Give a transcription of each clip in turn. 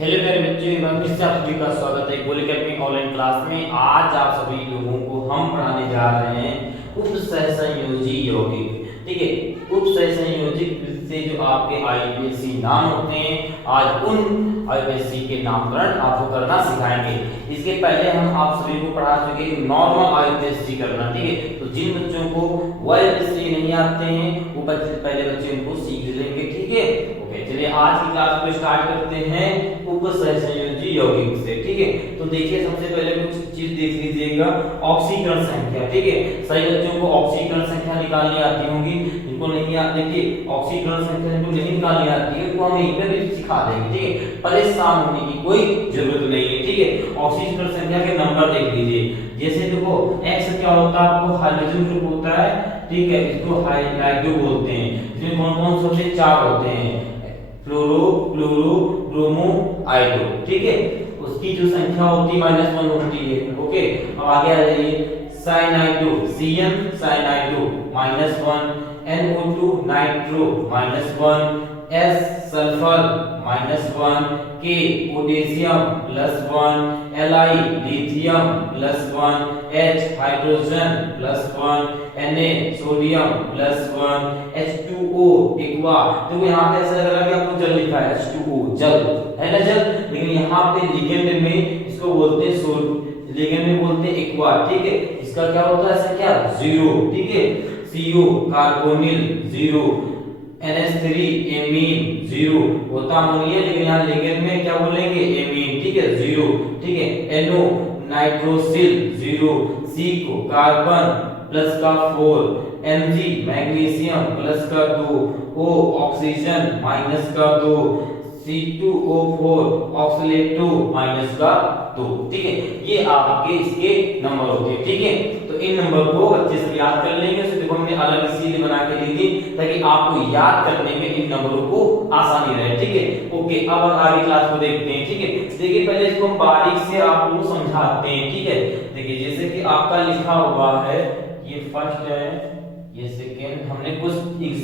Hello मेरे बच्चों, एक बार फिर से आप सभी का स्वागत है गोली अकेडमी ऑनलाइन क्लास में। आज आप सभी लोगों को हम पढ़ाने जा रहे हैं उपसहसंयोजी यौगिक। ठीक है, उपसहसंयोजिक से जो आपके आईयूपीएससी नाम होते हैं, आज उन आईयूपीएससी के नामकरण आपको करना सिखाएंगे। इसके पहले हम आप सभी को पढ़ा चुके हैं नॉर्मल आईयूपीएससी करना। ठीक है, तो जिन बच्चों को वो आईयूपीएससी नहीं आते हैं वो पहले बच्चे उनको सीख लेंगे। ठीक है, ओके, चलिए आज की क्लास को स्टार्ट करते हैं उपसहसंयोजी यौगिक से। ठीक है, तो देखिए सबसे पहले कुछ चीज देख लीजिएगा, ऑक्सीकरण संख्या। ठीक है, सही बच्चों को ऑक्सीकरण संख्या निकालनी आती होगी, इनको नहीं आती। देखिए ऑक्सीकरण संख्या जिनको नहीं निकालनी आती है तो हम यहीं पे भी सिखा देंगे। ठीक है, परेशान होने की कोई जरूरत नहीं है। ठीक है, ऑक्सीकरण संख्या के नंबर देख लीजिए। जैसे देखो एक्स क्या होता है, आपको हाइड्रोजन ग्रुप होता है। ठीक है, इसको हाइड्रो बोलते हैं। इसमें कौन कौन सबसे चार होते हैं, फ्लोरो, क्लोरो, ब्रोमो, आइडो। ठीक है, उसकी जो संख्या होती है -1 होती है। ओके, अब आगे आ जाइए, साइनाइडो, Cn साइनाइडो -1, NO2 nitro -1, S sulphur -1, K potassium +1, Li lithium +1, H hydrogen +1, Na sodium +1, H2O aqua. देखो यहाँ पे ऐसा लग रहा है कि आपको जल लिखा है, H2O जल है ना, जल, लेकिन यहाँ पे लिगेंड में इसको बोलते हैं लिगेंड में बोलते हैं एक्वा। ठीक है, इसका क्या होता है, ऐसा क्या, 0। ठीक है, CO कार्बोनिल 0, NH3 एमीन 0 होता अमोनिया, लेकिन यहाँ लिगेंड में क्या बोलेंगे, एमीन। ठीक है, 0। ठीक है, NO नाइट्रोसिल 0, C को कार्बन प्लस का 4, Mg मैग्नीशियम प्लस का 2, O ऑक्सीजन माइनस का 2, C2O4 ऑक्सीलेटो माइनस का 2। ठीक है, ये आपके इसके नंबर होते हैं। ठीक है, तो इन नंबर को अच्छे से याद कर लेंगे। तो देखो हमने अलग इसीलिए बना के दी थी ताकि आपको याद करने में इन नंबरों को आसानी रहे। ठीक है, ओके, अब आगे क्लास को देखते हैं। ठीक है, देखिए पहले इसको हम बारीक से आपको समझाते हैं। ठीक है, देखिए जैसे कि आपका लिखा हुआ है, ये फर्स्ट है, ये सेकेंड, हमने कुछ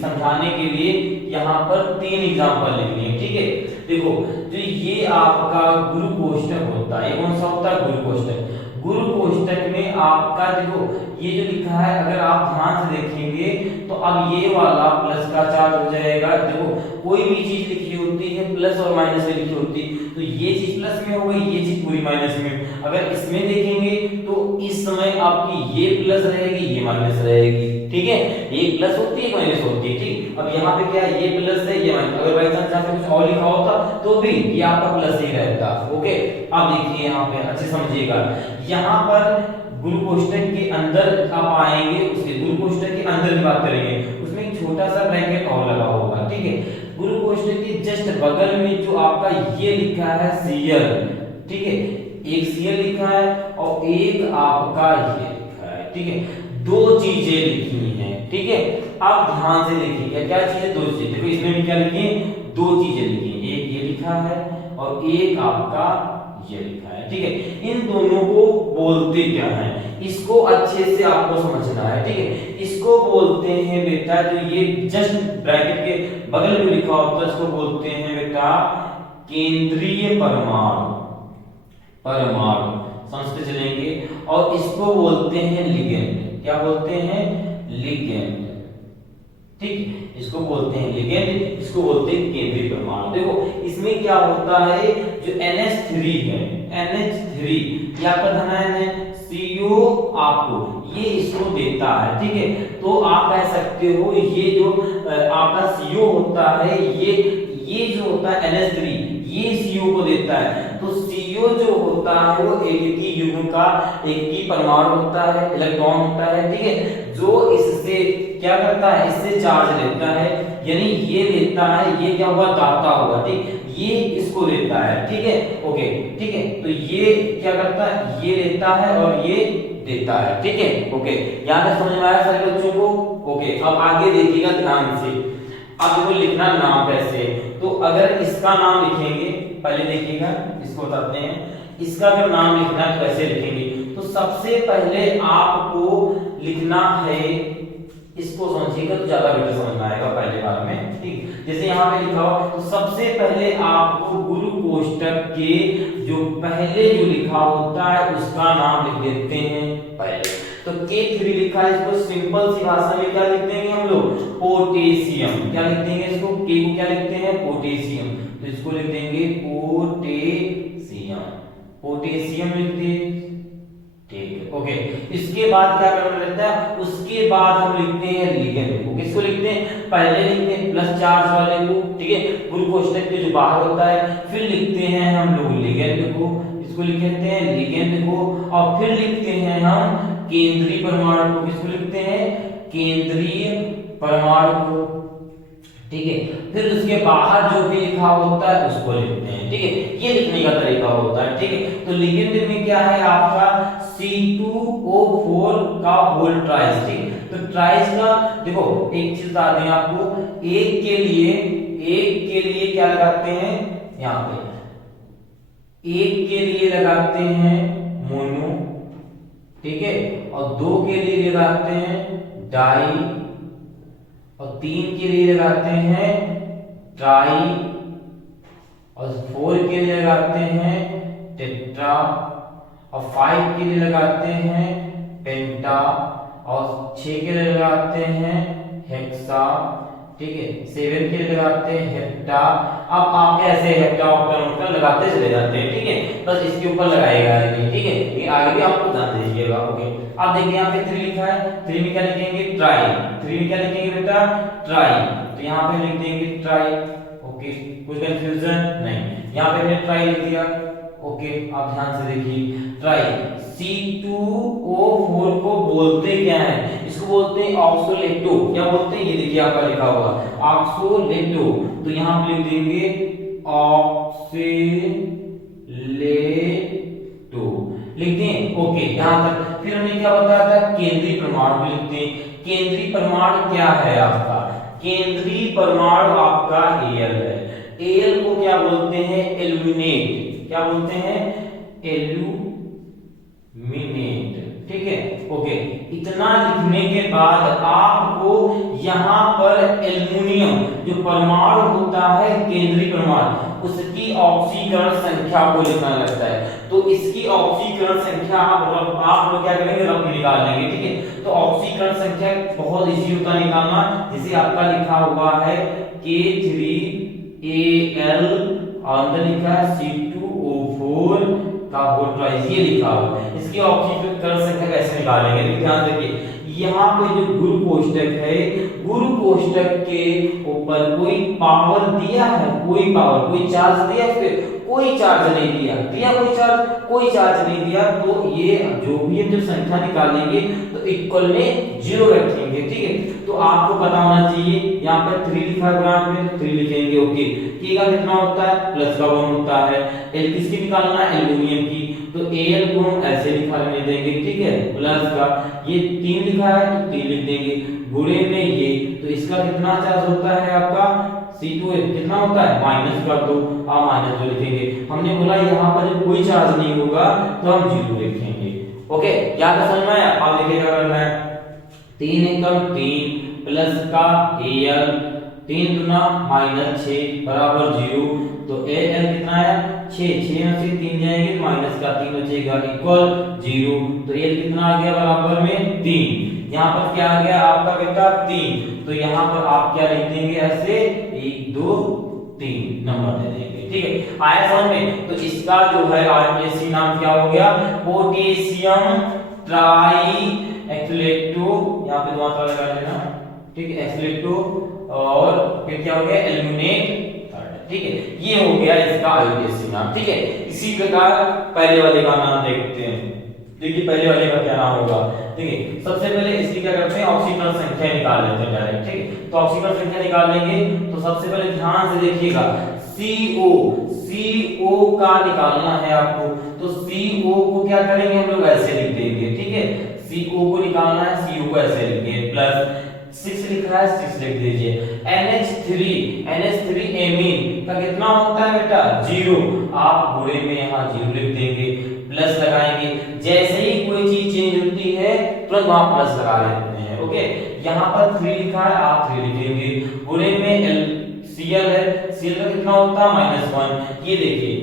समझाने के लिए यहाँ पर 3 एग्जांपल लिख लिए। ठीक है, देखो जो ये आपका गुरु कोष्ठक होता है, ये कौन सा होता है, गुरु कोष्ठक। गुरु कोष्ठक में आपका देखो ये जो लिखा है, अगर आप ध्यान से देखेंगे तो अब ये वाला प्लस का चार्ज हो जाएगा। देखो कोई भी चीज लिखी होती है प्लस और माइनस में लिखी होती है, तो ये चीज प्लस में हो गई, ये चीज पूरी माइनस में। अगर इसमें देखेंगे तो इस समय आपकी ये प्लस रहेगी, ये माइनस रहेगी। ठीक है, एक प्लस होती है, एक माइनस होती है। ठीक, अब यहाँ पे क्या है, ये प्लस है, ये माइनस। अगर बाई चांस यहाँ पे कुछ और लिखा होता तो भी ये आपका प्लस ही रहता। ओके, अब देखिए यहाँ पे अच्छे समझिएगा, यहाँ पर गुरु कोष्ठक के अंदर आप आएंगे, उसके गुरु कोष्ठक के अंदर की बात करेंगे, उसमें एक छोटा सा ब्रैकेट और लगा होगा। ठीक है, गुरु कोष्ठक के जस्ट बगल में जो आपका ये लिखा है Cl। ठीक है, एक Cl लिखा है और एक आपका ये लिखा है। ठीक है, दो चीजें लिखी हैं। ठीक है, आप ध्यान से देखिएगा, क्या चीजें, दो चीजें। देखो इसमें भी क्या लिखी है, दो चीजें लिखी हैं, एक ये लिखा है और एक आपका ये लिखा है। ठीक है, इन दोनों को बोलते क्या है, इसको अच्छे से आपको समझना है। ठीक है, इसको बोलते हैं बेटा, जो ये जस्ट ब्रैकेट के बगल में लिखा होता है इसको बोलते हैं बेटा केंद्रीय परमाणु। परमाणु समझते चलेंगे, और इसको बोलते हैं लिगेंड। क्या बोलते हैं, लिगेंड। ठीक, इसको बोलते हैं लिगेंड, इसको बोलते हैं केंद्रीय परमाणु। देखो इसमें क्या होता है, जो NH3 है, NH3 या धनायन है, CO आपको ये इसको देता है। ठीक है, तो आप कह सकते हो ये जो आपका CO होता है, ये जो होता है NH3, ये CO को देता है। तो CO जो होता है वो एक ही युग्म का एक ही परमाणु होता है, इलेक्ट्रॉन होता है। ठीक है, जो इससे क्या करता है, इससे चार्ज लेता है, यानी ये लेता है, ये क्या हुआ, दाता हुआ। ठीक, ये इसको लेता है। ठीक है, ओके, ठीक है, तो ये क्या करता है, ये लेता है और ये देता है। ठीक है, ओके, यहां तक समझ में आया सारे बच्चों को। ओके, अब आगे देखिएगा ध्यान से। अब देखो लिखना नाम कैसे, तो अगर इसका नाम लिखेंगे, पहले देखिएगा इसको बताते हैं, इसका अगर नाम लिखना है तो कैसे लिखेंगे, तो सबसे पहले आपको लिखना है, इसको समझिएगा तो ज्यादा बेटर समझ में आएगा पहले बार में। ठीक, जैसे यहाँ पे लिखा हो तो सबसे पहले आपको गुरु कोष्टक के जो पहले जो लिखा होता है उसका नाम लिख देते हैं पहले। तो K3 लिखा है, इसको सिंपल सी भाषा में क्या लिख देंगे हम लोग, पोटेशियम। क्या लिख देंगे इसको, K को क्या लिखते हैं, पोटेशियम, तो इसको लिख देंगे पोटेशियम, पोटेशियम लिख दिए, ठीक है, ओके। इसके बाद क्या करना रहता है, उसके बाद हम लिखते हैं लिगेंड को। किसको लिखते हैं, पहले लिखते हैं प्लस चार्ज वाले को, ठीक है, गुरु कोष्टक के जो बाहर होता है, फिर लिखते हैं हम लोग लिगेंड को, इसको लिखते हैं लिगेंड को, और फिर लिखते हैं हम केंद्रीय परमाणु को। किसको लिखते हैं, केंद्रीय परमाणु को, ठीक है। फिर उसके बाहर जो भी लिखा होता है उसको लिखते हैं, ठीक है। ये लिखने का तरीका होता है, ठीक है। तो लिगेंड में क्या है आपका C2O4 का होल ट्राइस, ठीक। तो ट्राइस का देखो एक चीज बता दें आपको, एक के लिए क्या लगाते हैं, यहाँ पे एक के लिए लगाते हैं मोनो, ठीक है, और दो के लिए लगाते हैं डाई, और तीन के लिए लगाते हैं ट्राई, और 4 के लिए लगाते हैं टेट्रा, और 5 के लिए लगाते हैं पेंटा, और 6 के लिए लगाते हैं हेक्सा, ठीक है, 7 के लिए लगाते हैं हेप्टा। अब आप ऐसे हेप्टा ऑक्टा लगाते चले जाते हैं, ठीक है, बस इसके ऊपर लगाएगा नहीं, ठीक है, ये आगे भी आपको ध्यान दीजिएगा, ओके। अब देखिए यहाँ पे 3 लिखा है, 3 में क्या लिखेंगे, ट्राई, 3 में क्या लिखेंगे बेटा, ट्राई, तो यहाँ पे लिख देंगे ट्राई, ओके, कोई कंफ्यूजन नहीं, यहाँ पे मैंने ट्राई लिख दिया, ओके। आप ध्यान से देखिए, ट्राई C2O4 को बोलते क्या है, इसको बोलते हैं ऑक्सोलेटो, क्या बोलते हैं, ये देखिए आपका लिखा हुआ ऑक्सोलेटो, तो यहाँ पे लिख देंगे ऑक्सीलेटो, लिख दें, ओके, यहाँ तक। फिर हमने क्या बताया था, केंद्रीय परमाणु लिखते हैं। केंद्रीय परमाणु क्या है आपका, केंद्रीय परमाणु आपका Al है। Al को क्या बोलते हैं, एल्यूमिनेट, क्या बोलते हैं, एल्यूमिनेट, ठीक है, ओके। इतना लिखने के बाद आपको यहाँ पर एल्युमिनियम जो परमाणु होता है केंद्रीय परमाणु, उसकी ऑक्सीकरण संख्या को लिखना लगता है। तो इसकी ऑक्सीकरण संख्या आप लोग क्या करेंगे, रफ निकाल लेंगे, ठीक है। तो ऑक्सीकरण संख्या बहुत इजी होता है निकालना, जैसे आपका लिखा हुआ है K3Al और अंदर लिखा है C2O4 का होल ट्राइस, ये लिखा हुआ है। इसकी ऑक्सीकरण संख्या कैसे निकालेंगे, ध्यान देखिए, यहाँ पे जो गुरु कोष्टक है, गुरु कोष्टक के ऊपर कोई पावर दिया है, कोई पावर, कोई चार्ज दिया, फिर कोई चार्ज नहीं दिया, कोई चार्ज नहीं दिया, तो ये जो भी हम जब संख्या निकालेंगे तो इक्वल में 0 रखेंगे, ठीक है। तो आपको पता होना चाहिए, यहाँ पर 3 लिखा है ग्राफ में, तो 3 लिखेंगे, ओके। K का कितना होता है, प्लस का 1 होता है। L किसकी निकालना है, एल्युमिनियम की, तो Al को हम ऐसे लिखा देंगे, ठीक है, प्लस का, ये 3 लिखा है तो 3 लिख देंगे, गुणे में ये, तो इसका कितना चार्ज होता है आपका C2 कितना होता है, माइनस कर दो, आप माइनस 2 लिखेंगे। हमने बोला यहाँ पर जब कोई चार्ज नहीं होगा तो हम 0 लिखेंगे, ओके। याद समझ में आया, आप देखिए क्या करना है, 3 एकम 3 प्लस का Al, 3 दूना -6 बराबर 0, तो Al कितना है, 6 में से 3 जाएंगे, माइनस का 3 बचेगा, इक्वल 0, तो Al कितना आ गया, बराबर में 3। यहाँ पर क्या आ गया आपका बेटा 3, तो यहाँ पर आप क्या लिख देंगे, ऐसे 1 2 3 नंबर दे देंगे, ठीक है। आया समझ में, तो इसका जो है RMSC नाम क्या हो गया, पोटेशियम ट्राई एक्सलेटो, यहाँ पे दो मात्रा लगा लेना, ठीक है, एक्सलेटो, और फिर क्या हो गया, एल्युमिनेट, ठीक है, ये हो गया इसका RMSC नाम, ठीक है। इसी प्रकार पहले वाले का नाम देखते हैं, देखिए पहले वाले का क्या नाम होगा, ठीक है। सबसे पहले इसकी क्या करते हैं, ऑक्सीकरण संख्या निकाल लेते हैं डायरेक्ट, ठीक है। तो ऑक्सीकरण संख्या निकाल लेंगे, तो सबसे पहले ध्यान से देखिएगा, CO का निकालना है आपको, तो CO को क्या करेंगे हम लोग, ऐसे लिख देंगे, ठीक है। CO को निकालना है, CO को ऐसे लिखेंगे, प्लस 6 लिखा है 6 लिख दीजिए। NH3 एमीन का कितना होता है बेटा, 0, आप गुणे में यहाँ 0 लिख देंगे, प्लस लगाएंगे, जैसे ही कोई चीज चेंज होती है तुरंत वहां प्लस लगा लेते हैं, ओके। यहाँ पर 3 लिखा है, आप 3 लिखेंगे, गुणे में Cl है, Cl का कितना होता है -1। ये देखिए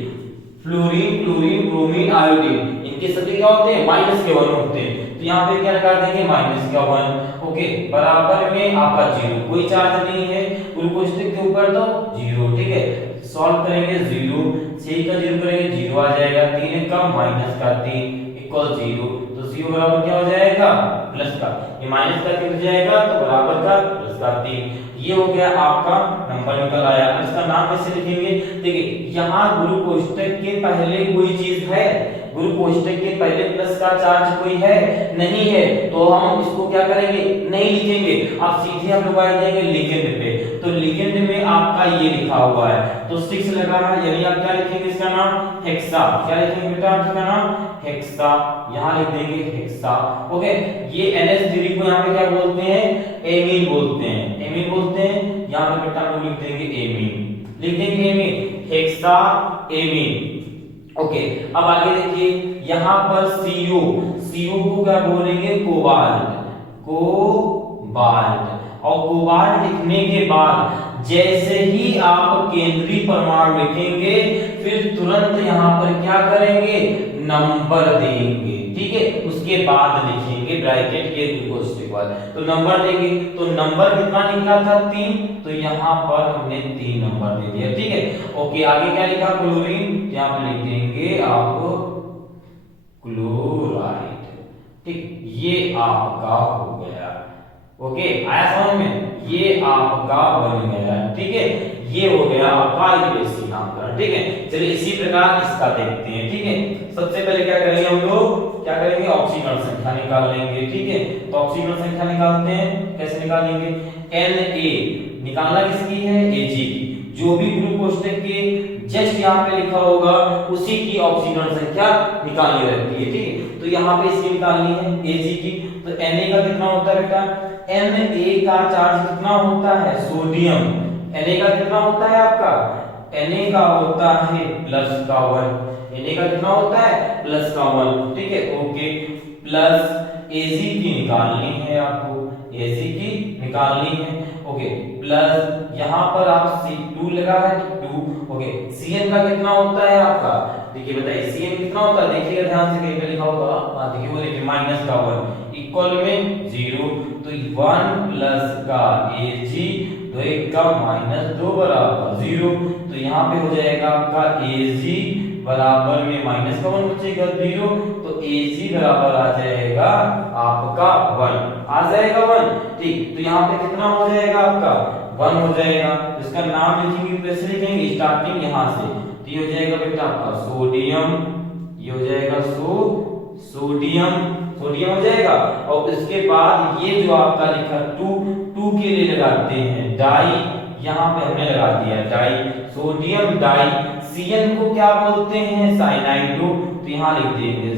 फ्लोरीन, क्लोरीन, ब्रोमीन, आयोडीन इनके सभी क्या होते हैं -1 होते हैं। तो यहाँ पे क्या लगा देंगे -1। ओके, बराबर में आपका 0, कोई चार्ज नहीं है ग्लूकोज के ऊपर तो 0। ठीक है, सॉल्व करेंगे 0, 6 का 0 करेंगे 0 आ जाएगा, 3 का -3 इक्वल 0। तो 0 बराबर क्या हो जाएगा प्लस का, ये माइनस का 3 हो जाएगा तो बराबर का प्लस का 3। ये हो गया आपका नंबर निकल आया। इसका नाम कैसे लिखेंगे, देखिए यहाँ गुरु कोष्ठक के पहले कोई चीज है, गुरु कोष्ठक के पहले प्लस का चार्ज कोई है नहीं है, तो हम इसको क्या करेंगे नहीं लिखेंगे, अब सीधे हम लोग आ जाएंगे लिगेंड पे। तो लिगेंड में आपका ये लिखा हुआ है तो 6 लगा है, यानी आप क्या लिखेंगे इसका नाम हेक्सा। क्या लिखेंगे बेटा इसका नाम हेक्सा, यहाँ लिख देंगे हेक्सा। ओके, ये NH3 को यहाँ पे क्या बोलते हैं एमीन बोलते हैं, एमीन बोलते हैं। यहाँ पे बेटा हम लिख देंगे एमीन, लिख देंगे एमीन, हेक्सा एमीन। ओके, अब आगे देखिए यहाँ पर CO, CO को क्या बोलेंगे कोबाल्ट, कोबाल्ट। और कोबाल्ट लिखने के बाद जैसे ही आप केंद्रीय परमाणु लिखेंगे फिर तुरंत यहाँ पर क्या करेंगे नंबर देंगे। ठीक है, उसके बाद लिखेंगे ब्रैकेट के ग्लूकोज के बाद, तो नंबर देंगे। तो नंबर कितना निकला था 3, तो यहाँ पर हमने 3 नंबर दे दिया। ठीक है, ओके, आगे क्या लिखा क्लोरीन, यहाँ पर लिख देंगे आप क्लोराइड। ठीक, ये आपका हो गया। ओके, आया समझ में, ये आपका बन गया। ठीक है, ये हो गया आपका आईयूपीएसी नामकरण। ठीक है, चलिए इसी प्रकार इसका देखते हैं। ठीक है, सबसे पहले क्या करेंगे हम लोग, क्या करेंगे ऑक्सीजन संख्या निकाल लेंगे। ठीक है, तो ऑक्सीजन संख्या निकालते हैं, कैसे निकालेंगे Na निकालना किसकी है Ag की, जो भी ग्रुप कोष्ठक के जस्ट यहाँ पे लिखा होगा उसी की ऑक्सीजन संख्या निकालनी रहती है। ठीक है, तो यहाँ पे इसकी निकालनी है Ag की। तो Na का कितना होता है बेटा, Na का चार्ज कितना होता है सोडियम, Na का कितना होता है आपका, Na का होता है प्लस का 1, Na का कितना होता है प्लस का 1। ठीक है, ओके, प्लस Ag की निकालनी है आपको, Ag की निकालनी है। ओके, प्लस यहाँ पर आप C2 लगा है तो 2। ओके, Cn का कितना होता है आपका, देखिए बताइए Cn कितना होता है, देखिएगा ध्यान से कहीं पे लिखा होगा, हां देखिए वो देखिए माइनस का 1 इक्वल में 0। तो 1 प्लस का Ag, तो 1 का -2 बराबर 0। तो यहाँ पे हो जाएगा आपका Ag बराबर में माइनस का 1 बचेगा 0, तो Ag बराबर आ जाएगा आपका 1, आ जाएगा 1। ठीक, तो यहाँ पे कितना हो जाएगा आपका 1 हो जाएगा। इसका नाम लिखेंगे कैसे लिखेंगे, स्टार्टिंग यहाँ से, तो ये हो जाएगा बेटा आपका सोडियम, ये हो जाएगा सोडियम, सोडियम हो जाएगा। और इसके बाद ये जो आपका लिखा 2 के लिए लगाते हैं डाई, यहाँ पे हमने लगा दिया डाई, सोडियम डाई। Cn को क्या बोलते हैं साइनाइडो, तो यहाँ लिख देंगे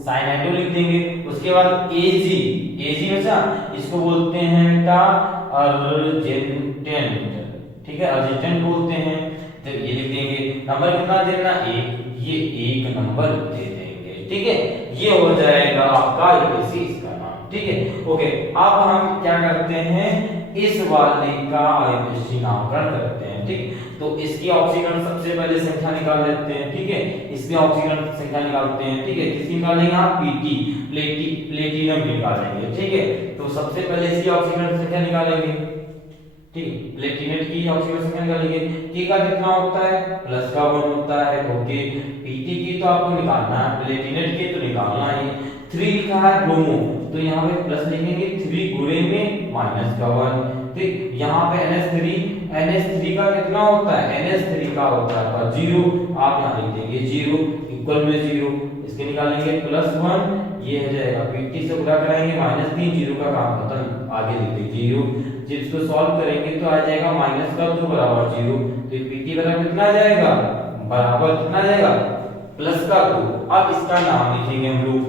साइनाइडो लिख देंगे। उसके बाद Ag बचा, इसको बोलते हैं बेटा अर्जेंटेंट। ठीक है, अर्जेंटेंट बोलते हैं, तो ये लिख देंगे। नंबर कितना देना 1, ये 1 नंबर दे देंगे। ठीक है, ये हो जाएगा आपका आईयूपीएसी इसका नाम। ठीक है, ओके, अब हम क्या करते हैं इस वाले का आईयूपीएसी नामकरण करते हैं। ठीक, तो इसकी ऑक्सीजन सबसे पहले संख्या निकाल लेते हैं। ठीक है, इसमें ऑक्सीजन संख्या निकालते हैं। ठीक है, किसकी निकालेंगे आप Pt, प्लेटिनम निकालेंगे। ठीक है, तो सबसे पहले इसकी ऑक्सीजन संख्या निकालेंगे। ठीक, प्लेटिनेट की ऑक्सीजन संख्या निकालेंगे। K का कितना होता है प्लस का 1 होता है। ओके, Pt की तो आपको निकालना है, प्लेटिनेट की तो निकालना है। 3 लिखा है ब्रोमो, तो यहाँ पे प्लस लिखेंगे, 3 गुणे में माइनस का 1। ठीक, यहाँ पे NH3 का कितना होता है, NH3 का होता है 0, आप यहाँ लिख देंगे 0 इक्वल में 0, इसके निकालेंगे +1, ये हो जाएगा Pt से गुणा कराएंगे -3, 0 का काम खत्म, आगे लिख देंगे 0। जब इसको सॉल्व करेंगे तो आ जाएगा माइनस का 2 बराबर 0, तो Pt बराबर कितना आ जाएगा, बराबर कितना आ जाएगा प्लस का 2। अब इसका नाम लिखेंगे हम लोग,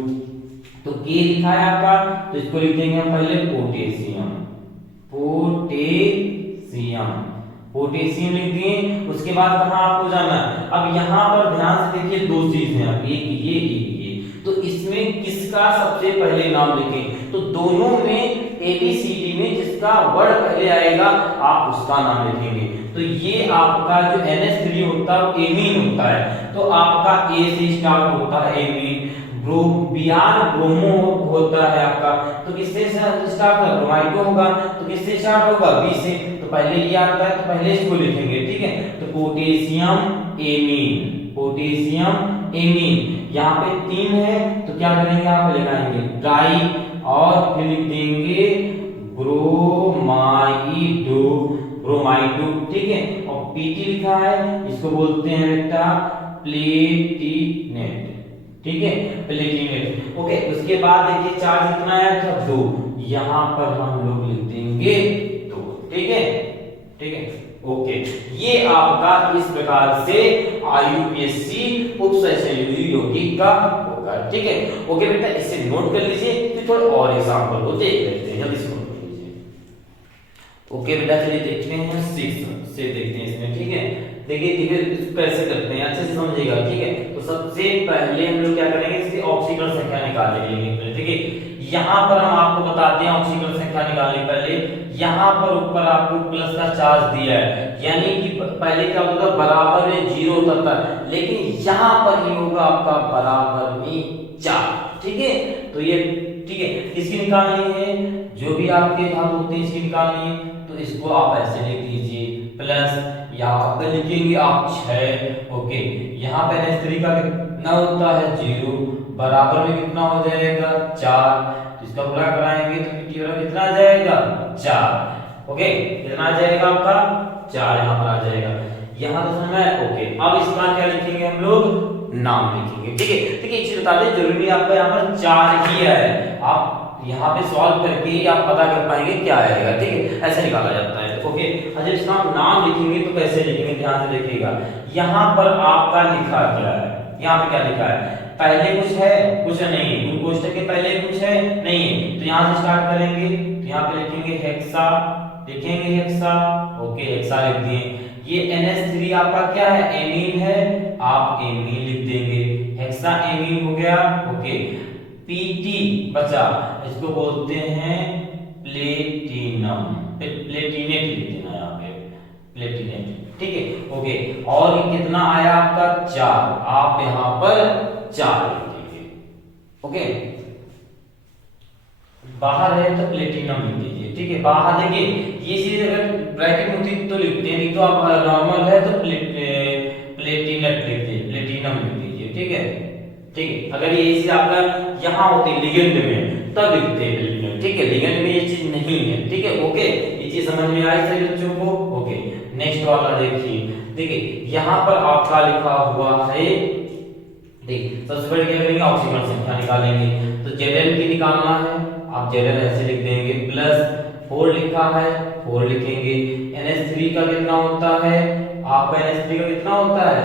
तो K लिखा है आपका, तो इसको लिख देंगे हम पहले पोटेशियम, पोटेशियम लिख दिए। उसके बाद कहां आपको जाना है, अब यहां पर ध्यान से देखिए 2 चीजें हैं, एक ये, तो इसमें किसका सबसे पहले नाम लिखें, तो दोनों में ABCD में जिसका वर्ड पहले आएगा आप उसका नाम लिखेंगे। तो ये आपका जो NH3 होता है वो एमीन होता है, तो आपका A से स्टार्ट होता है एमीन। बियान ब्रोमो होता है आपका, तो किससे स्टार्ट होगा? ब्रोमाइडो होगा, तो किससे स्टार्ट होगा? B से। तो पहले ये आता है तो पहले इसको लिखेंगे, ठीक है। तो पोटेशियम एमीन, पोटेशियम एमीन, यहाँ पे 3 है तो क्या करेंगे? यहाँ पे लगाएंगे ट्राई और फिर लिख देंगे ब्रोमाइडो, ब्रोमाइडो, ठीक है। और पीटी लिखा है, इसको बोलते हैं बेटा प्लेटिनेट, ठीक है, प्लेटिनेट। ओके, उसके बाद देखिए चार्ज कितना आया था? 2, यहाँ पर हम लोग लिख देंगे 2, ठीक है, ठीक है। ओके, ये आपका इस प्रकार से IUPAC उपसंयोजी यौगिक का होगा, ठीक है। ओके बेटा, इसे नोट कर लीजिए, फिर थोड़े और एग्जांपल को देख लेते हैं, जल्दी से नोट कर लीजिए। ओके बेटा, चलिए देखते हैं 6 से देखते हैं इसमें, ठीक है। देखिए कैसे करते हैं, अच्छे से समझिएगा, ठीक है। तो सबसे पहले हम लोग क्या करेंगे? इसकी ऑक्सीकरण संख्या निकाल लेंगे, ठीक है। यहाँ पर हम आपको बताते हैं ऑक्सीकरण संख्या निकालने पहले, यहाँ पर ऊपर आपको प्लस का चार्ज दिया है, यानी कि पहले क्या होता था? बराबर में 0 होता था, लेकिन यहाँ पर ही होगा आपका बराबर में 4, ठीक है। तो ये ठीक है, किसकी निकालनी है? जो भी आपके धातु होते हैं इसकी निकालनी है, तो इसको आप ऐसे लिख दीजिए प्लस, यहाँ पे लिखेंगे आप 6। ओके, यहाँ पे NH3 का कितना होता है? 0, बराबर में कितना हो जाएगा? 4। तो इसका पूरा कराएंगे तो कितना आ जाएगा? 4। ओके, कितना आ जाएगा आपका? 4 यहाँ पर आ जाएगा। यहाँ तो समझ में? ओके, अब इसका क्या लिखेंगे हम लोग? नाम लिखेंगे, ठीक है। ठीक है, एक चीज बता दें, जरूरी आपका यहाँ पर 4 ही है, आप यहाँ पे सॉल्व करके ही आप पता कर पाएंगे क्या आएगा, ठीक है, ऐसे निकाला जाता है। ओके, जब इसका नाम लिखेंगे तो कैसे लिखेंगे? ध्यान से देखिएगा, यहाँ पर आपका लिखा क्या है? यहाँ पे क्या लिखा है? पहले कुछ है? कुछ नहीं। कोष्ठक के पहले कुछ है? नहीं है। तो यहाँ से स्टार्ट करेंगे, तो यहाँ पे लिखेंगे हेक्सा, लिखेंगे हेक्सा। ओके, हेक्सा लिख दिए। ये NH3 आपका क्या है? एमीन है, आप एमीन लिख देंगे, हेक्सा एमीन हो गया। ओके, PT बचा, इसको बोलते हैं प्लेटिनम, प्लेटिनेट लिख देना यहाँ पे, प्लेटिनेट, ठीक है। ओके, और ये कितना आया आपका? 4, आप यहाँ पर 4 लिख दीजिए। ओके, बाहर है तो प्लेटिनम लिख दीजिए, ठीक है। बाहर देखिए, ये चीज अगर ब्रैकेट में होती तो लिखते हैं, नहीं तो आप नॉर्मल है तो प्लेटिनेट लिख दीजिए, प्लेटिनम लिख दीजिए, ठीक है, ठीक है। अगर ये चीज आपका यहाँ होती लिगेंड में तब लिखते हैं प्लेटिनम, ठीक है। लिगेंड में ये चीज नहीं है, ठीक है। ओके, ये चीज समझ में आई सही बच्चों को? ओके, नेक्स्ट वाला देखिए, देखिए यहाँ पर आपका लिखा हुआ है, देखिए सबसे पहले क्या करेंगे? ऑक्सीकरण संख्या निकालेंगे। तो Zn की निकालना है, आप Zn ऐसे लिख देंगे, प्लस 4 लिखा है, 4 लिखेंगे। NH3 का कितना होता है? आपका NH3 का कितना होता है?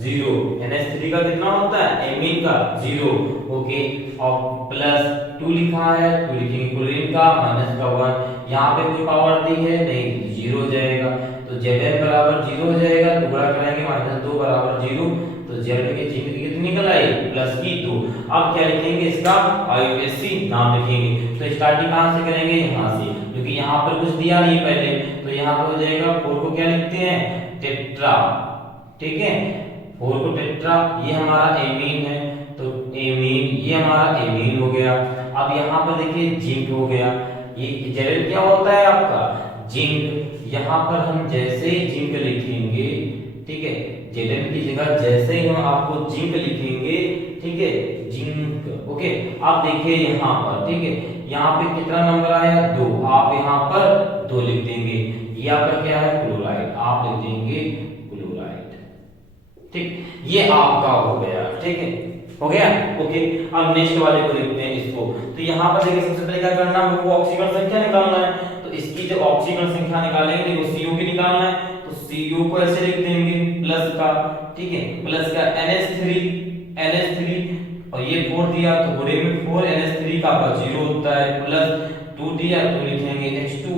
0। NH3 का कितना होता है? एमीन का 0। ओके, और प्लस 2 लिखा है, 2 लिखेंगे। क्लोरीन का माइनस का 1, यहाँ पे कोई पावर दी है नहीं, 0 हो जाएगा। तो Zn बराबर 0 हो जाएगा, तो गुणा कराएंगे -2 बराबर 0, तो Z की चिन्ह कितनी निकल आई? प्लस की 2। अब क्या लिखेंगे? इसका IUPAC नाम लिखेंगे। तो स्टार्टिंग कहां से करेंगे? यहाँ से, क्योंकि यहाँ पर कुछ दिया नहीं पहले, तो यहाँ पर हो जाएगा 4 को क्या लिखते हैं? टेट्रा, ठीक है, 4 को टेट्रा, ये हमारा एमीन है, तो एमीन, ये हमारा एमीन हो गया। अब यहाँ पर देखिए जिंक हो गया, ये Zn क्या होता है आपका? जिंक। यहाँ पर हम जैसे ही जिंक लिखेंगे, ठीक है, Zn की जगह जैसे ही हम आपको जिंक लिखेंगे, ठीक है, जिंक। ओके, आप देखिए यहाँ पर, ठीक है, यहाँ पे कितना नंबर आया? 2, आप यहाँ पर 2 लिख देंगे। ये आपका क्या है? क्लोराइड, आप लिख देंगे क्लोराइड, ठीक, ये आपका हो गया, ठीक है, हो गया। ओके, अब नेक्स्ट वाले को देखते हैं इसको। तो यहाँ पर देखिए सबसे पहले क्या करना है? हमको ऑक्सीकरण संख्या निकालना है। तो इसकी जो ऑक्सीकरण संख्या निकालेंगे, देखो CO की निकालना है, तो CO को ऐसे लिख देंगे प्लस का, ठीक है, प्लस का NH3, और ये 4 दिया तो बुरे में 4, NH3 का 0 होता है, प्लस 2 दिया तो लिखेंगे H2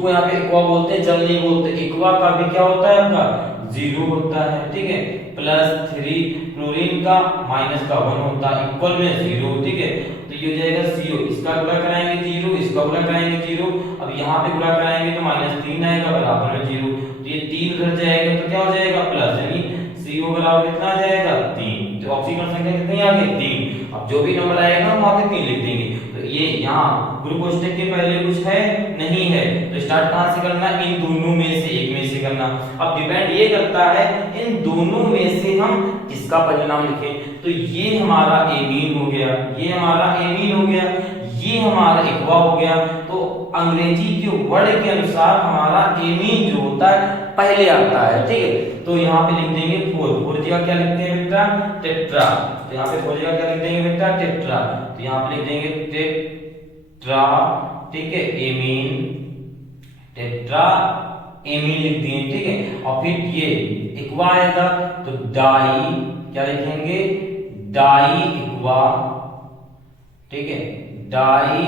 को यहाँ पे एक्वा बोलते हैं, जल नहीं बोलते। एक्वा का भी क्या होता है आपका? 0 होता है, ठीक है, +3 क्लोरीन का -1 होता है, इक्वल में 0, ठीक है। तो ये हो जाएगा CO, इसका गुणा कराएंगे 0, इसका गुणा कराएंगे 0, अब यहाँ पे गुणा कराएंगे तो -3 आएगा बराबर में 0, तो ये 3 उधर जाएगा तो क्या हो जाएगा प्लस, यानी CO बराबर कितना आ जाएगा 3, तो ऑक्सीजन संख्या कितनी आ गई 3। अब जो भी नंबर आएगा हम वहां पे 3 लिख देंगे। तो ये यहाँ ग्रुप कोष्टक के पहले कुछ है नहीं है, तो स्टार्ट कहां से करना, इन दोनों में से एक में से करना। अब डिपेंड ये करता है इन दोनों में से हम किसका परिणाम लिखें। तो ये हमारा एमीन हो गया, ये हमारा एमीन हो गया, ये हमारा एक्वा हो गया। तो अंग्रेजी के वर्ड के अनुसार हमारा एमीन जो होता है पहले आता है, ठीक है। तो यहाँ पे लिख देंगे 4 जगह क्या लिखते हैं बेटा, टेट्रा। तो यहाँ पे 4 जगह क्या लिख देंगे बेटा, टेट्रा। तो यहाँ पे लिख देंगे टेट्रा, ठीक है, एमीन, टेट्रा एमीन लिख दिए, ठीक है। और फिर ये एक्वा आएगा तो डाई, क्या लिखेंगे, डाई एक्वा, ठीक है, डाई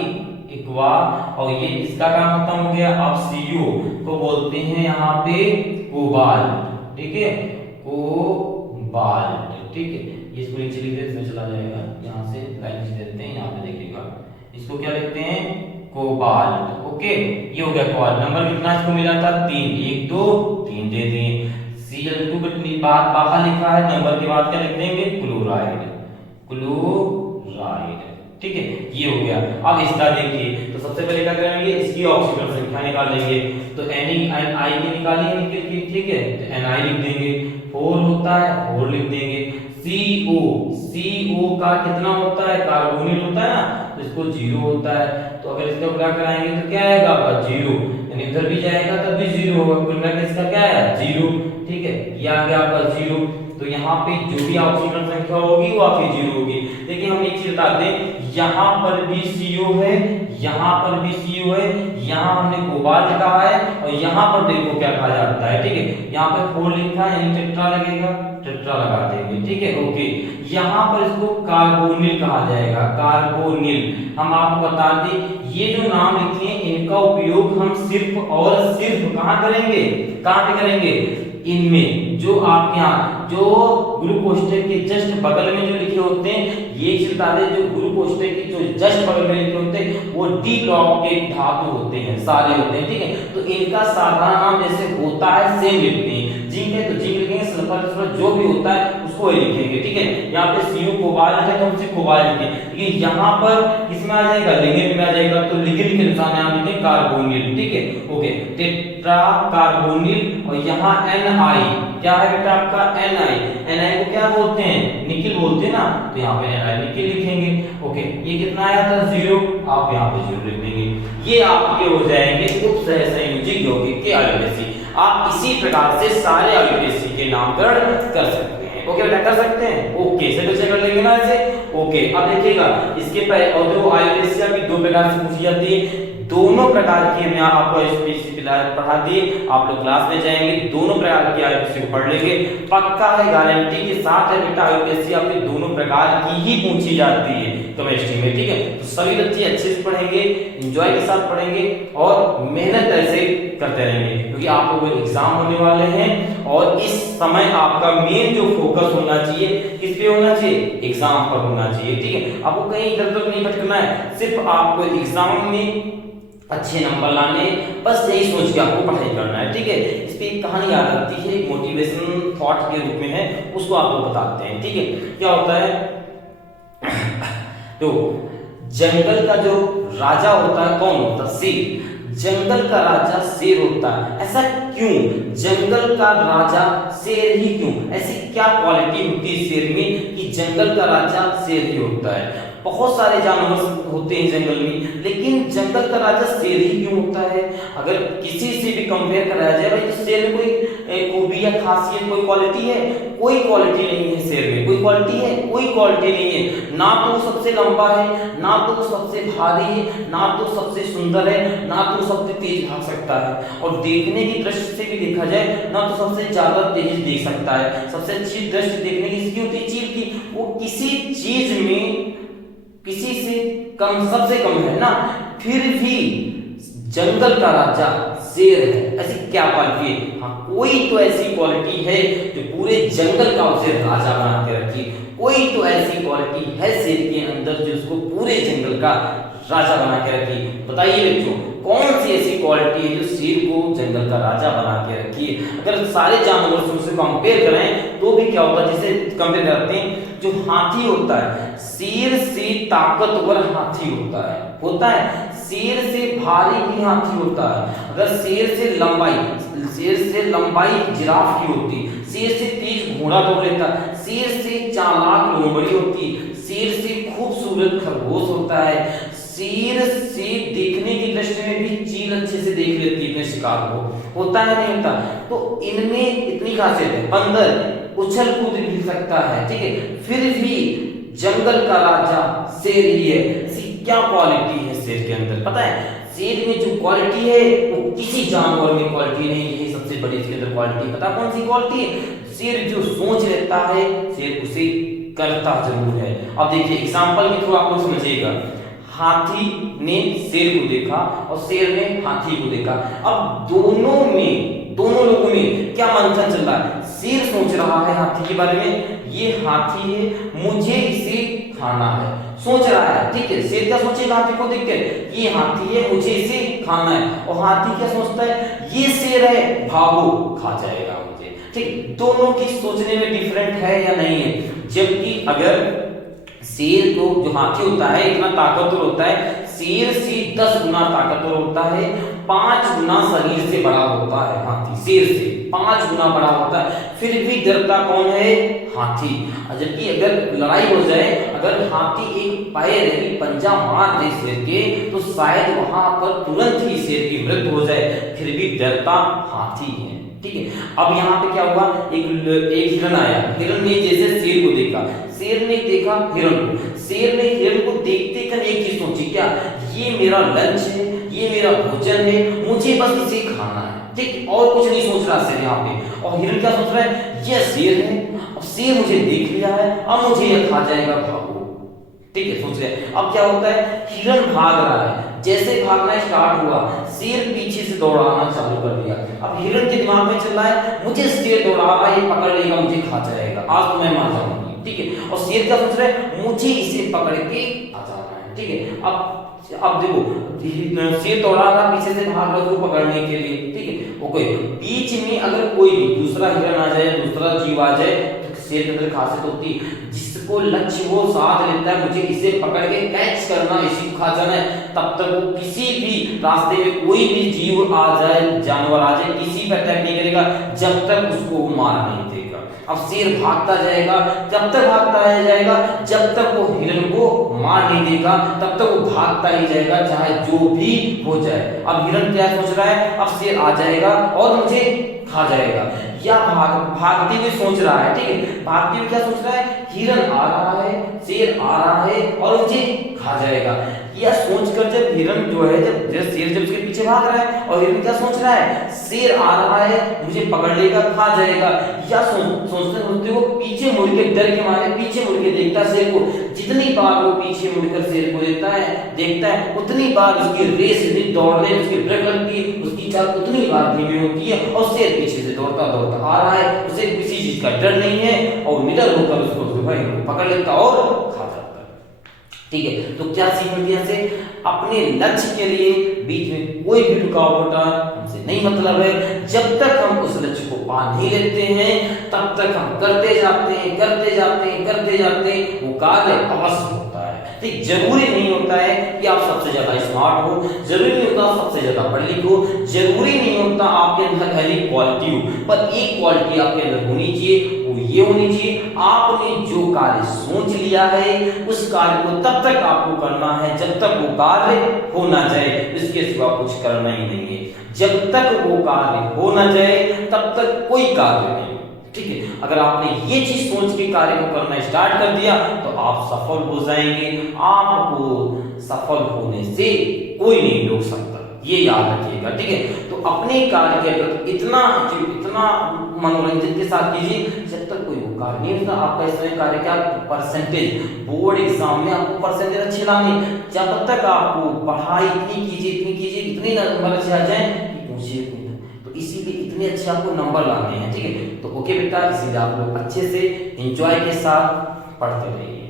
एक्वा। और ये इसका काम खत्म हो गया। अब CO को बोलते हैं यहाँ पे कोबाल्ट, ठीक है, कोबाल्ट, ठीक है। इसको नीचे लिख देते, इसमें चला जाएगा, यहाँ से लाइन खींच देते हैं, यहाँ पे देखिएगा, इसको क्या लिखते हैं, कोबाल्ट, ओके। ये हो गया कोबाल्ट। नंबर कितना इसको मिला था 3, 1 2 3 दे दिए। Cl2 के बाद बाहर लिखा है, नंबर के बाद क्या लिख देंगे, क्लोराइड, क्लोराइड, ठीक है, ये हो गया। अब इसका देखिए, तो सबसे पहले क्या करेंगे, इसकी ऑक्सीजन संख्या निकालेंगे। तो Na की निकालेंगे निकल के, ठीक है, तो Na लिख देंगे, 4 होता है 4 लिख देंगे। CO का कितना होता है, कार्बोनिल होता है ना, तो इसको 0 होता है। तो अगर इसका गुणा कराएंगे तो क्या आएगा आपका 0, यानी इधर भी जाएगा तब भी 0 होगा, कुल मिला के इसका क्या है 0, ठीक है, ये आ गया आपका 0। तो यहाँ पे जो भी ऑक्सीजन संख्या होगी वो आपकी 0 होगी। देखिए हम एक चीज बता दें, यहाँ पर भी CO है, यहाँ पर भी CO है, यहाँ हमने कोबाल्ट कहा है, और यहाँ पर देखो क्या कहा जाता है, ठीक है, यहाँ पे 4 लिखा है, यानी टेट्रा लगेगा, टेट्रा लगा देंगे, ठीक है, ओके। यहाँ पर इसको कार्बोनिल कहा जाएगा, कार्बोनिल। हम आपको बता दें, ये जो नाम लिखे हैं इनका उपयोग हम सिर्फ और सिर्फ कहाँ करेंगे, कहाँ पे करेंगे, इनमें जो आपके यहाँ जो गुरु कोष्टक के जस्ट बगल में जो लिखे होते हैं, ये बता दें, जो गुरु कोष्टक के जो जस्ट बगल में लिखे होते हैं वो डी ब्लॉक के धातु होते हैं, सारे होते हैं, ठीक है। तो इनका साधारण नाम जैसे होता है सेम लिखते हैं, जिंक है तो जिंक लिखेंगे, सल्फर जो भी होता है उसको ही लिखेंगे, ठीक है। यहाँ पे CO कोबाल्ट है तो हम सिर्फ कोबाल्ट लिखेंगे, लेकिन यहाँ पर किसमें आ जाएगा, लिगेंड में आ जाएगा, तो लिगेंड के अनुसार नाम लिखेंगे कार्बोनिल, ठीक है, ओके, टेट्रा कार्बोनिल। और यहाँ Na क्या है बेटा आपका, Na को क्या बोलते हैं, निकिल बोलते हैं ना, तो यहाँ पे Na निकिल लिखेंगे, ओके। ये कितना आया था 0, आप यहाँ पे 0 लिख देंगे। ये आपके हो जाएंगे उपसहसंयोजक यौगिक के IUPAC। आप इसी प्रकार से सारे IUPAC के नामकरण कर सकते हैं, ओके बेटा, कर सकते हैं, ओके। से बच्चे कर लेंगे ना ऐसे, ओके। अब देखिएगा इसके पहले और जो IUPAC आपकी 2 प्रकार से पूछी जाती है, दोनों प्रकार की हमने आपको स्पीसी पढ़ा दी, आप लोग क्लास में जाएंगे दोनों प्रकार की IUPAC को पढ़ लेंगे, पक्का है, गारंटी के साथ है बेटा, IUPAC आपके दोनों प्रकार की ही पूछी जाती है केमिस्ट्री में, ठीक है। तो सभी बच्चे अच्छे से पढ़ेंगे, एंजॉय के साथ पढ़ेंगे और मेहनत ऐसे करते रहेंगे, क्योंकि आप लोगों के एग्जाम होने वाले हैं और इस समय आपका मेन जो फोकस होना चाहिए किस पे होना चाहिए, एग्जाम पर होना चाहिए, ठीक है। आपको कहीं इधर उधर नहीं भटकना है, सिर्फ आपको एग्जाम में अच्छे नंबर लाने, बस यही सोच के आपको पढ़ाई करना है, ठीक है। इस पे एक कहानी याद आती है, एक मोटिवेशन थॉट के रूप में है, उसको आपको बताते हैं, ठीक है। क्या होता है, तो जंगल का जो राजा होता है कौन होता है, शेर। जंगल का राजा शेर होता है, ऐसा क्यों, जंगल का राजा शेर ही क्यों, ऐसी क्या क्वालिटी होती है शेर में कि जंगल का राजा शेर ही होता है। बहुत सारे जानवर होते हैं जंगल में, लेकिन जंगल का राजा शेर ही क्यों होता है। अगर किसी से भी कंपेयर कराया जाए, भाई शेर में कोई खूबी या खासियत, कोई क्वालिटी है, कोई क्वालिटी नहीं है शेर में, कोई क्वालिटी है, कोई क्वालिटी नहीं है। ना तो वो सबसे लंबा है, ना तो वो सबसे भारी है, ना तो सबसे सुंदर है, ना तो सबसे तेज भाग सकता है। और देखने की दृष्टि से भी देखा जाए, ना तो सबसे ज्यादा तेज देख सकता है। सबसे अच्छी दृष्टि देखने की इसकी होती है चील की, वो किसी चीज में किसी से कम, सबसे कम है ना, फिर भी जंगल का राजा शेर है, ऐसी क्या क्वालिटी है? हाँ, कोई तो ऐसी क्वालिटी है जो पूरे जंगल का उसे राजा बना के रखी, कोई तो ऐसी क्वालिटी है शेर के अंदर जो उसको पूरे जंगल का राजा बना के रखी। बताइए बच्चों, कौन सी ऐसी क्वालिटी है जो शेर को जंगल का राजा बना के रखी है? अगर सारे जानवरों से कंपेयर करें तो भी क्या होता है, जैसे कंपेयर करते हैं, जो हाथी होता है, शेर से ताकतवर हाथी होता है, शेर से भारी भी हाथी होता है। अगर शेर से लंबाई जिराफ की होती, शेर से तेज घोड़ा दौड़ लेता, शेर से चालाक लोमड़ी होती, शेर से खूबसूरत खरगोश होता है, शेर से देखने की दृष्टि में भी चील अच्छे से देख लेती है अपने शिकार को, होता है नहीं होता? तो इनमें इतनी खासियत है। बंदर उछल कूद भी सकता है, ठीक है, फिर भी जंगल का राजा शेर ही है। क्या क्वालिटी है शेर के अंदर पता है? शेर में जो क्वालिटी है वो किसी जानवर में क्वालिटी नहीं है, सबसे बड़ी इसके अंदर क्वालिटी पता कौन सी क्वालिटी है? शेर जो सोच लेता है शेर उसे करता जरूर है। अब देखिए एग्जांपल के थ्रू आप लोग समझिएगा। हाथी ने शेर को देखा और शेर ने हाथी को देखा। अब दोनों लोगों में क्या मंथन चल रहा है? शेर सोच रहा है हाथी के बारे में, ये हाथी है, मुझे इसे खाना है, सोच रहा है, ठीक है। शेर क्या सोचेगा हाथी को देख के? ये हाथी है, मुझे इसे खाना है। और हाथी क्या सोचता है? ये शेर है, भागो, खा जाएगा मुझे, ठीक। दोनों की सोचने में डिफरेंट है या नहीं है? जबकि अगर शेर को, जो हाथी होता है इतना ताकतवर होता है, शेर से 10 गुना ताकतवर होता है, 5 गुना शरीर से बड़ा होता है हाथी, शेर से 5 गुना बड़ा होता है, फिर भी डरता कौन है? हाथी। जबकि अगर लड़ाई हो जाए, अगर हाथी एक पैर यानी पंजा मार दे शेर के, तो शायद वहां पर तुरंत ही शेर की मृत्यु हो जाए, फिर भी डरता हाथी है, ठीक है। अब यहाँ पे क्या हुआ? एक हिरन आया, हिरन ने जैसे शेर को देखा, शेर ने देखा हिरन को, शेर ने हिरन को देखते कर एक चीज सोची, क्या? ये मेरा लंच है, ये मेरा भोजन है, मुझे बस इसे खाना है, ठीक। और कुछ नहीं सोच रहा शेर यहाँ पे। और हिरन क्या सोच रहा है? ये शेर है, अब शेर मुझे देख लिया है, अब मुझे ये खा जाएगा, भागो, ठीक है, सोच रहे। अब क्या होता है? हिरन भाग रहा है, जैसे भागना स्टार्ट हुआ, शेर पीछे से दौड़ाना चालू कर दिया। अब हिरन के दिमाग में चल रहा है, मुझे शेर दौड़ा रहा है, ये पकड़ लेगा, मुझे खा जाएगा, आज तो मैं मार जाऊंगी, ठीक है। और शेर क्या सोच रहा है? मुझे इसे पकड़ के आ जाना है, ठीक है। अब देखो, शेर दौड़ा रहा, पीछे से भाग रहा उसको पकड़ने के लिए, ठीक है। ओके, बीच में अगर कोई भी दूसरा हिरन आ जाए, दूसरा जीव आ जाए, तो शेर के अंदर खासियत होती है, जिसको लक्ष्य वो साध लेता है, मुझे इसे पकड़ के कैच करना, इसी को खा जाना है, तब तक वो किसी भी रास्ते में कोई भी जीव आ जाए, जानवर आ जाए, किसी पर अटैक नहीं करेगा जब तक उसको मार नहीं देगा। अब शेर भागता जाएगा, जब तक भागता जाएगा, जब तक वो हिरन को मार नहीं देगा, तब तक वो भागता ही जाएगा, चाहे जो भी हो जाए। अब हिरन क्या सोच रहा है? अब शेर आ जाएगा और मुझे खा जाएगा, या भागते हुए सोच रहा है, ठीक है। भागते हुए क्या सोच रहा है? हिरन आ रहा है, शेर आ रहा है और मुझे खा जाएगा। या सोचकर जब हिरन जो है, जब शेर जब उसके पीछे भाग रहा है, और हिरन क्या सोच रहा है? शेर आ रहा है, मुझे पकड़ लेगा, खा जाएगा। या सोचते सोचते वो पीछे मुड़ के, डर के मारे पीछे मुड़ के देखता है शेर को। जितनी बार वो पीछे मुड़कर शेर को देखता है, उतनी बार उसकी रेस, दौड़ने उसकी ब्रेक लगती है, उसकी चाल उतनी बार धीमी होती है, और शेर पीछे से दौड़ता दौड़ता आ रहा है, उसे किसी चीज का डर नहीं है, और निडर होकर उसको भाई पकड़ लेता और खा जाता है, ठीक है। तो क्या सीख मिलती है से? अपने लक्ष्य के लिए बीच में कोई भी रुकावट हमसे नहीं मतलब है। जब तक हम उस लक्ष्य को पा नहीं लेते हैं, तब तक हम करते जाते हैं, वो कार्य अवश्य होता है, ठीक। जरूरी नहीं होता है कि आप सबसे ज्यादा स्मार्ट हो, जरूरी नहीं होता सबसे ज्यादा पढ़ लिखो, जरूरी नहीं होता आपके अंदर पहली क्वालिटी हो, पर एक क्वालिटी आपके अंदर होनी चाहिए, वो ये होनी चाहिए, आपने जो कार्य सोच लिया है, उस कार्य को तब तक आपको करना है जब तक वो कार्य हो ना जाए, इसके सिवा कुछ करना ही नहीं है। जब तक वो कार्य हो ना जाए, तब तक कोई कार्य नहीं, ठीक है। अगर आपने ये चीज सोच के कार्य को करना स्टार्ट कर दिया, तो आप सफल हो जाएंगे। आपको सफल होने से कोई नहीं रोक सकता, ये याद रखिएगा, ठीक है। तो अपने कार्य के प्रति इतना मनोरंजन के साथ कीजिए, जब तक कोई वो कार्य नहीं होता। आपका इसमें कार्य क्या? परसेंटेज, बोर्ड एग्जाम में आपको परसेंटेज अच्छे लाने, जब तक आपको पढ़ाई इतनी कीजिए, इतने नंबर अच्छे आ जाए पूछे हुए हैं, तो इसीलिए इतने अच्छे आपको नंबर लाने हैं। ठीक है, तो ओके बेटा, इसीलिए आप लोग अच्छे से एंजॉय के साथ पढ़ते रहिए।